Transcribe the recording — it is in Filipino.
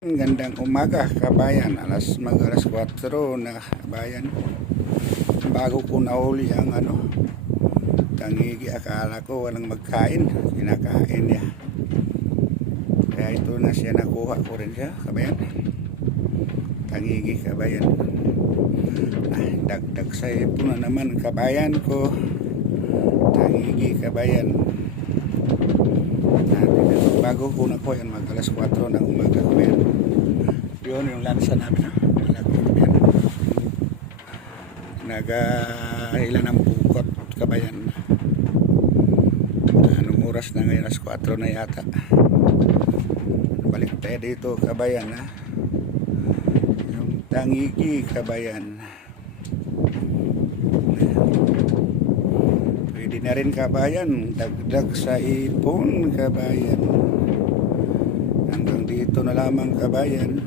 Gandang umaga kabayan, alas 4 na kabayan. Bago ko nahuli ang tangigi, akala ko walang magkain, kinakain niya. Kaya ito na siya, nakuha ko rin siya kabayan. Tangigi kabayan. Dagdag sa ipo na naman kabayan ko. Tangigi kabayan. Bago ko nakuha yan, alas 4 ng umaga kabayan. Yun yung lansa namin, kabayan. Nag-ilan ng bukot kabayan. Anong oras na ngayon? Alas 4 na yata. Balik tayo dito kabayan, yung tangigi kabayan. Pwede na rin kabayan, dagdag sa ipon kabayan. Hanggang dito na lamang kabayan.